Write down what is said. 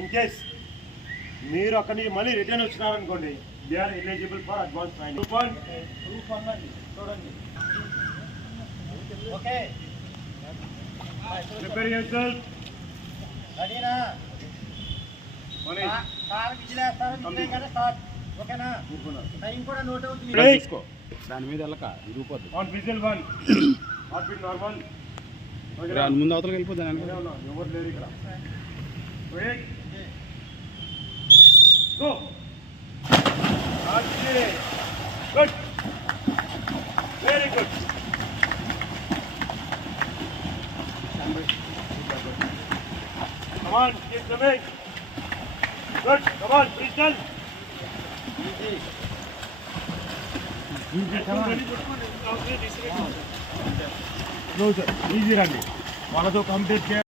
In case మీరు అక్కడి నుంచి మళ్ళీ రిటర్న్ వచ్చినారనుకోండి, they are eligible for advance training. చూడండి. Okay, prepare yourself. రెడీనా? కార్ విజిలేస్తారు, స్టార్ట్. ఓకేనా? టైం కూడా నోట్ అవుతుంది. దాని మీద వెళ్ళక ఇరిగిపోద్ది. On whistle 1 heart beat normal. ముందు అవతలకి వెళ్ళిపోద్ది. ఎవరు లేరు ఇక్కడ. Wait go. Good, very good. Come on, keep coming. Good, come on, Bristol. Easy, రండి వాళ్ళతో కంప్లీట్ చేయాలి.